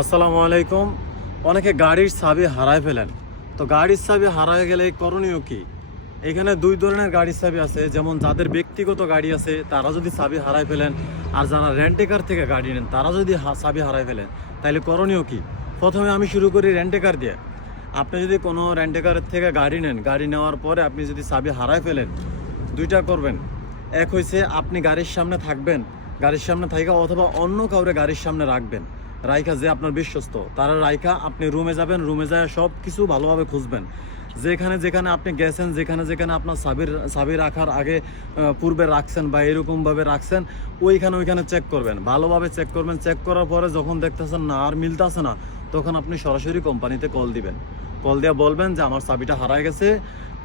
আসসালামু আলাইকুম। অনেকে গাড়ির চাবি হারায় ফেলেন। তো গাড়ির চাবি হারায় গেলে করণীয় কি? এখানে দুই ধরনের গাড়ির চাবি আছে, যেমন যাদের ব্যক্তিগত গাড়ি আছে, তারা যদি চাবি হারায় ফেলেন, আর যারা রেন্টেকার থেকে গাড়ি নেন, তারা যদি চাবি হারায় ফেলেন, তাহলে করণীয় কি? প্রথমে আমি শুরু করি রেন্টেকার দিয়ে। আপনি যদি কোনো রেন্টেকারের থেকে গাড়ি নেন, গাড়ি নেওয়ার পরে আপনি যদি চাবি হারায় ফেলেন, দুইটা করবেন। এক হয়েছে আপনি গাড়ির সামনে থাকবেন, গাড়ির সামনে থাকা অথবা অন্য কাউরে গাড়ির সামনে রাখবেন। রাইখা যে আপনার বিশ্বস্ত, তারা রাইখা আপনি রুমে যাবেন, রুমে যায় সব কিছু ভালোভাবে খুঁজবেন। যেখানে যেখানে আপনি গেছেন, যেখানে যেখানে আপনার সাবির সাবি রাখার আগে পূর্বে রাখছেন বা এরকমভাবে রাখছেন, ওইখানে ওইখানে চেক করবেন। ভালোভাবে চেক করবেন। চেক করার পরে যখন দেখতেছেন না, আর মিলতেছে না, তখন আপনি সরাসরি কোম্পানিতে কল দিবেন। কল দিয়ে বলবেন যে, আমার চাবিটা হারায় গেছে,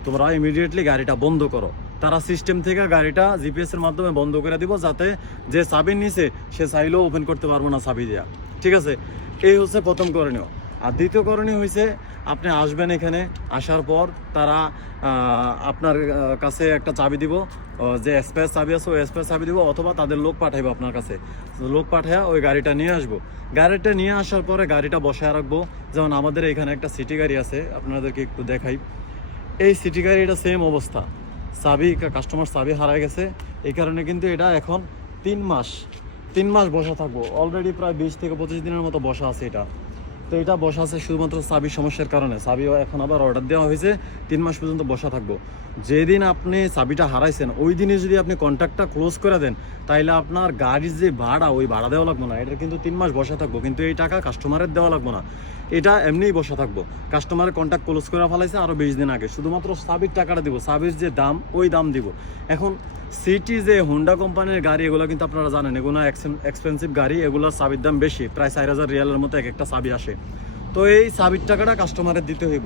তোমরা ইমিডিয়েটলি গাড়িটা বন্ধ করো। তারা সিস্টেম থেকে গাড়িটা জিপিএসের মাধ্যমে বন্ধ করে দিব, যাতে যে চাবি নিছে, সে চাইলেও ওপেন করতে পারব না চাবি দেওয়া ঠিক আছে? এই হচ্ছে প্রথম করণীয়। আর দ্বিতীয় করণীয় হয়েছে আপনি আসবেন এখানে, আসার পর তারা আপনার কাছে একটা চাবি দিব যে এক্সপ্রেস চাবি আছে, ওই এক্সপ্রেস চাবি দিব, অথবা তাদের লোক পাঠাইবো আপনার কাছে। লোক পাঠায় ওই গাড়িটা নিয়ে আসব। গাড়িটা নিয়ে আসার পরে গাড়িটা বসায় রাখব। যেমন আমাদের এখানে একটা সিটি গাড়ি আছে, আপনাদেরকে একটু দেখাই। এই সিটি গাড়িটা সেম অবস্থা। চাবি কাস্টমার চাবি হারায় গেছে। এই কারণে কিন্তু এটা এখন তিন মাস তিন মাস বসা থাকব। অলরেডি প্রায় বিশ থেকে পঁচিশ দিনের মতো বসা আছে এটা। তো এটা বসা আছে শুধুমাত্র সাবি সমস্যার কারণে। সাবি এখন আবার অর্ডার দেওয়া হয়েছে, তিন মাস পর্যন্ত বসা থাকব। যেদিন আপনি চাবিটা হারাইছেন, ওই দিনে যদি আপনি কন্ট্রাক্টটা ক্লোজ করে দেন তাহলে আপনার গাড়ির যে ভাড়া, ওই ভাড়া দেওয়া লাগবে না। এটা কিন্তু তিন মাস বসা থাকব, কিন্তু এই টাকা কাস্টমারের দেওয়া লাগবে না। এটা এমনিই বসা থাকব। কাস্টমারের কন্ট্যাক্ট ক্লোজ করে ফেলাইছে আরও বিশ দিন আগে। শুধুমাত্র সাবির টাকাটা দিব, সাবির যে দাম, ওই দাম দিব। এখন সিটি যে হোন্ডা কোম্পানির গাড়ি, এগুলো কিন্তু আপনারা জানেন, এগুলো এক্সপেন্সিভ গাড়ি, এগুলোর চাবির দাম বেশি, প্রায় চার হাজার রিয়ালের মতো এক একটা চাবি আসে। তো এই চাবির টাকাটা কাস্টমারের দিতে হইব।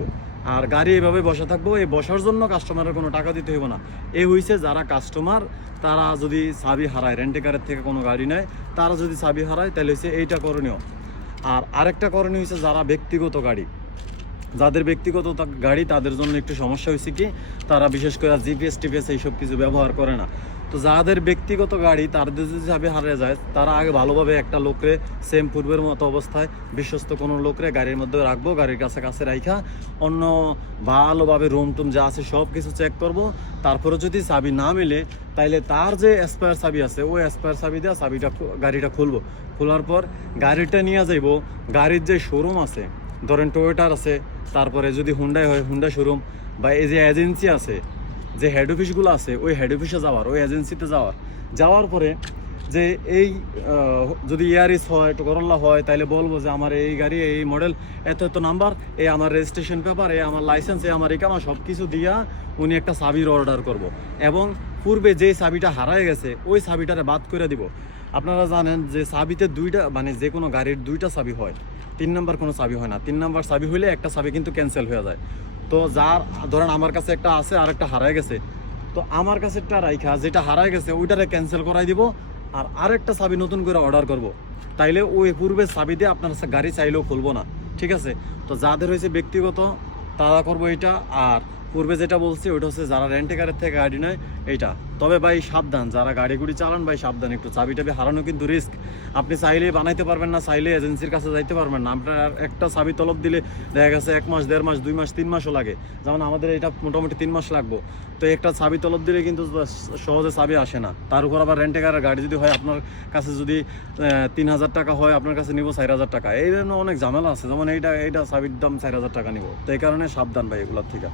আর গাড়ি এভাবে বসে থাকব, এই বসার জন্য কাস্টমারের কোনো টাকা দিতে হইব না। এই হইছে যারা কাস্টমার তারা যদি চাবি হারায় রেন্টেকারের থেকে কোনো গাড়ি নেয়, তারা যদি চাবি হারায়, তাহলে হচ্ছে এইটা করণীয়। আর আরেকটা করণীয় হয়েছে যারা ব্যক্তিগত গাড়ি। যাদের ব্যক্তিগত গাড়ি তাদের জন্য একটু সমস্যা হয়েছে কি, তারা বিশেষ করে জিপিএস, টিপিএস এইসব কিছু ব্যবহার করে না। তো যাদের ব্যক্তিগত গাড়ি, তাদের যদি চাবি হারিয়ে যায়, তারা আগে ভালোভাবে একটা লোকরে সেম পূর্বের মতো অবস্থায় বিশ্বস্ত কোনো লোকরে গাড়ির মধ্যে রাখব, গাড়ির কাছে কাছে রাইখা, অন্য ভালোভাবে রুম টুম যা আছে সব কিছু চেক করব। তারপরে যদি চাবি না মেলে, তাইলে তার যে এক্সপায়ার চাবি আছে, ওই এক্সপায়ার চাবি দিয়ে চাবিটা গাড়িটা খুলবো। খোলার পর গাড়িটা নিয়ে যাইব, গাড়ির যে শোরুম আছে, ধরেন টয়োটার আছে, তারপরে যদি হুন্ডাই হয় হুন্ডা শোরুম বা এই যে এজেন্সি আছে যে হেড অফিসগুলো আছে, ওই হেড অফিসে যাওয়ার, ওই এজেন্সিতে যাওয়ার। যাওয়ার পরে যে এই যদি ইয়ারিস হয় করল্লা হয় তাহলে বলব যে আমার এই গাড়ি, এই মডেল এত এত নাম্বার এই আমার রেজিস্ট্রেশন পেপার এই আমার লাইসেন্স এই আমার একামা সব কিছু দিয়া উনি একটা চাবির অর্ডার করব। এবং পূর্বে যে চাবিটা হারায় গেছে, ওই চাবিটারে বাদ করে দিব। আপনারা জানেন যে চাবিতে দুইটা মানে যে কোনো গাড়ির দুইটা চাবি হয়। তিন নাম্বার কোনো চাবি হয় না। তিন নাম্বার চাবি হইলে একটা চাবি কিন্তু ক্যান্সেল হয়ে যায়। তো যার, ধরেন আমার কাছে একটা আছে আর একটা হারায় গেছে। তো আমার কাছে একটা রাইখা, যেটা হারায় গেছে, ওইটারে ক্যান্সেল করাই দিব আর আরেকটা চাবি নতুন করে অর্ডার করব। তাইলে ওই পূর্বে চাবি দিয়ে আপনার গাড়ি চাইলেও খুলবো না, ঠিক আছে? তো যাদের হয়েছে ব্যক্তিগত, তারা করব এটা আর পূর্বে যেটা বলছি, ওইটা হচ্ছে যারা রেন্টে গাড়ির থেকে গাড়ি নেয়, এইটা। তবে ভাই, সাবধান। যারা গাড়ি গুড়ি চালান, ভাই, সাবধান। একটু চাবি টাবি হারানো কিন্তু রিস্ক আপনি চাইলে বানাইতে পারবেন না চাইলে এজেন্সির কাছে যাইতে পারবেন না। আপনার একটা চাবি তলব দিলে দেখা গেছে এক মাস, দেড় মাস, দুই মাস, তিন মাসও লাগে। যেমন আমাদের এটা মোটামুটি তিন মাস লাগবো। তো একটা চাবি তলব দিলে কিন্তু সহজে চাবি আসে না। তার উপর আবার রেন্টে গাড়ির গাড়ি যদি হয়, আপনার কাছে যদি তিন হাজার টাকা হয়, আপনার কাছে নিব চার হাজার টাকা। এই জন্য অনেক ঝামেলা আছে। যেমন এইটা এইটা চাবির দাম চার হাজার টাকা নিব। তো এই কারণে সাবধান ভাই এগুলোর থেকে।